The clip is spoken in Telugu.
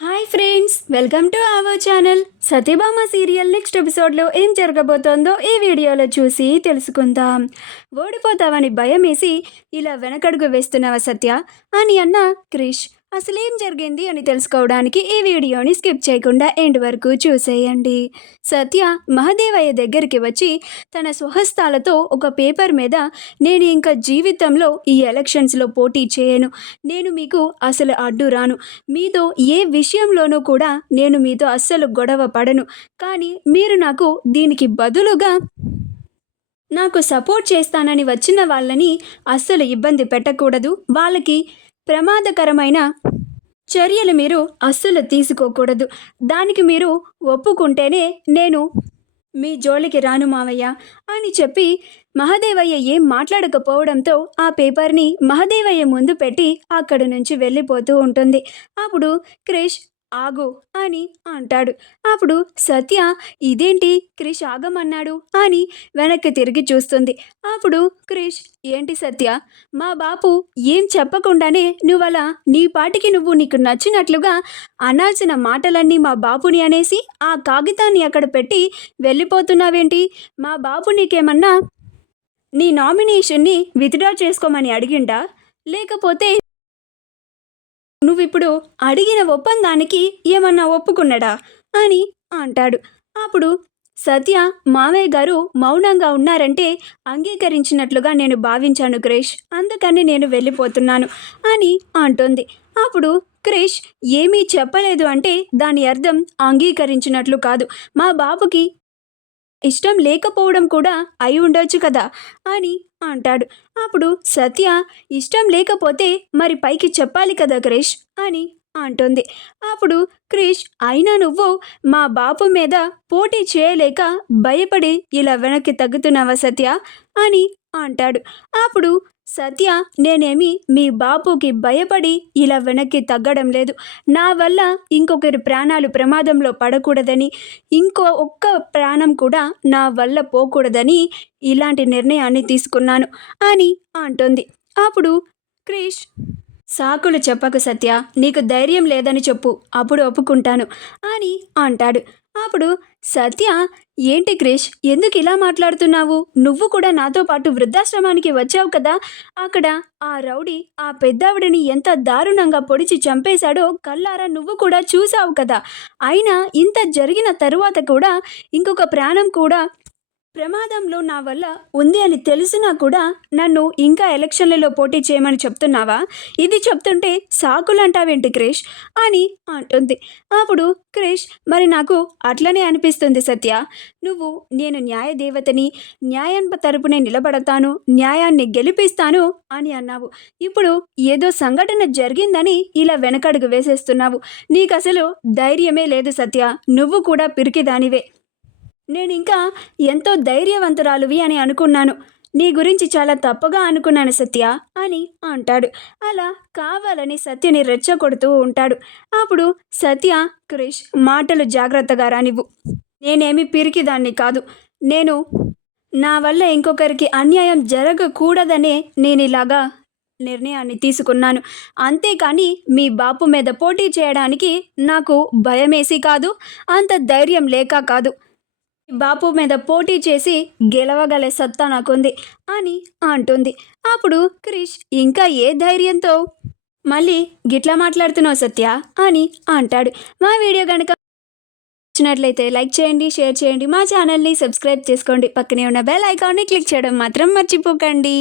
Hi friends, welcome to our channel. Satyabhama serial next ఎపిసోడ్లో ఏం జరగబోతోందో ఈ వీడియోలో చూసి తెలుసుకుందాం. ఓడిపోతావని భయమేసి ఇలా వెనకడుగు వేస్తున్నావా సత్య అని అన్న క్రిష్. అసలేం జరిగింది అని తెలుసుకోవడానికి ఈ వీడియోని స్కిప్ చేయకుండా ఎండ్ వరకు చూసేయండి. సత్య మహదేవయ్య దగ్గరికి వచ్చి తన స్వహస్తాలతో ఒక పేపర్ మీద, నేను ఇంకా జీవితంలో ఈ ఎలక్షన్స్లో పోటీ చేయను, నేను మీకు అసలు అడ్డు రాను, మీతో ఏ విషయంలోనూ కూడా నేను మీతో అస్సలు గొడవ పడను, కానీ మీరు నాకు దీనికి బదులుగా నాకు సపోర్ట్ చేస్తానని వచ్చిన వాళ్ళని అస్సలు ఇబ్బంది పెట్టకూడదు, వాళ్ళకి ప్రమాదకరమైన చర్యలు మీరు అస్సలు తీసుకోకూడదు, దానికి మీరు ఒప్పుకుంటేనే నేను మీ జోలికి రాను మావయ్య అని చెప్పి మహదేవయ్య ఏం మాట్లాడకపోవడంతో ఆ పేపర్ని మహదేవయ్య ముందు పెట్టి అక్కడి నుంచి వెళ్ళిపోతూ ఉంటుంది. అప్పుడు క్రిష్ ఆగు అని అంటాడు. అప్పుడు సత్య ఇదేంటి క్రిష్ ఆగమన్నాడు అని వెనక్కి తిరిగి చూస్తుంది. అప్పుడు క్రిష్, ఏంటి సత్య, మా బాపు ఏం చెప్పకుండానే నువ్వలా నీ పాటికి నువ్వు నీకు నచ్చినట్లుగా అనాల్సిన మాటలన్నీ మా బాపుని అనేసి ఆ కాగితాన్ని అక్కడ పెట్టి వెళ్ళిపోతున్నావేంటి? మా బాపు నీకేమన్నా నీ నామినేషన్ని విత్డ్రా చేసుకోమని అడిగిండా, లేకపోతే నువ్విప్పుడు అడిగిన ఒప్పందానికి ఏమన్నా ఒప్పుకున్నాడా అని అంటాడు. అప్పుడు సత్య, మామయ్య గారు మౌనంగా ఉన్నారంటే అంగీకరించినట్లుగా నేను భావించాను క్రిష్, అందుకని నేను వెళ్ళిపోతున్నాను అని అంటుంది. అప్పుడు క్రిష్ ఏమీ చెప్పలేదు అంటే దాని అర్థం అంగీకరించినట్లు కాదు, మా బాబుకి ఇష్టం లేకపోవడం కూడా అయి ఉండొచ్చు కదా అని అంటాడు. అప్పుడు సత్య, ఇష్టం లేకపోతే మరి పైకి చెప్పాలి కదా క్రిష్ అని అంటుంది. అప్పుడు క్రిష్, అయినా నువ్వు మా బాపు మీద పోటీ చేయలేక భయపడి ఇలా వెనక్కి తగ్గుతున్నావా సత్య అని అంటాడు. అప్పుడు సత్య, నేనేమి మీ బాపుకి భయపడి ఇలా వెనక్కి తగ్గడం లేదు, నా వల్ల ఇంకొకరి ప్రాణాలు ప్రమాదంలో పడకూడదని, ఒక్క ప్రాణం కూడా నా వల్ల పోకూడదని ఇలాంటి నిర్ణయాన్ని తీసుకున్నాను అని అంటుంది. అప్పుడు క్రిష్, సాకులు చెప్పకు సత్య, నీకు ధైర్యం లేదని చెప్పు, అప్పుడు ఒప్పుకుంటాను అని అంటాడు. అప్పుడు సత్య, ఏంటి క్రిష్, ఎందుకు ఇలా మాట్లాడుతున్నావు? నువ్వు కూడా నాతో పాటు వృద్ధాశ్రమానికి వచ్చావు కదా, అక్కడ ఆ రౌడీ ఆ పెద్దావిడిని ఎంత దారుణంగా పొడిచి చంపేశాడో కళ్ళారా నువ్వు కూడా చూసావు కదా, అయినా ఇంత జరిగిన తరువాత కూడా ఇంకొక ప్రాణం కూడా ప్రమాదంలో నా వల్ల ఉంది అని తెలిసినా కూడా నన్ను ఇంకా ఎలక్షన్లలో పోటీ చేయమని చెప్తున్నావా? ఇది చెప్తుంటే సాకులంటావేంటి క్రిష్ అని అంటుంది. అప్పుడు క్రిష్, మరి నాకు అట్లనే అనిపిస్తుంది సత్య, నేను న్యాయదేవతని, న్యాయం తరపునే నిలబడతాను, న్యాయాన్ని గెలిపిస్తాను అని అన్నావు, ఇప్పుడు ఏదో సంఘటన జరిగిందని ఇలా వెనకడుగు వేసేస్తున్నావు, నీకు అసలు ధైర్యమే లేదు సత్య, నువ్వు కూడా పిరికిదానివే, నేనింకా ఎంతో ధైర్యవంతురాలువి అని అనుకున్నాను, నీ గురించి చాలా తప్పుగా అనుకున్నాను సత్య అని అంటాడు. అలా కావాలని సత్యని రెచ్చగొడుతూ ఉంటాడు. అప్పుడు సత్య, క్రిష్ మాటలు జాగ్రత్తగా రానివ్వు, నేనేమి పిరికిదాన్ని కాదు, నా వల్ల ఇంకొకరికి అన్యాయం జరగకూడదనే నేను ఇలాగా నిర్ణయాన్ని తీసుకున్నాను, అంతేకాని మీ బాపు మీద పోటీ చేయడానికి నాకు భయమేసి కాదు, అంత ధైర్యం లేక కాదు, బాపు మీద పోటీ చేసి గెలవగల సత్తా నాకుంది అని అంటుంది. అప్పుడు క్రిష్, ఇంకా ఏ ధైర్యంతో మళ్ళీ గిట్లా మాట్లాడుతున్నావు సత్య అని అంటాడు. మా వీడియో కనుక నచ్చినట్లయితే లైక్ చేయండి, షేర్ చేయండి, మా ఛానల్ని సబ్స్క్రైబ్ చేసుకోండి, పక్కనే ఉన్న బెల్ ఐకాన్ని క్లిక్ చేయడం మాత్రం మర్చిపోకండి.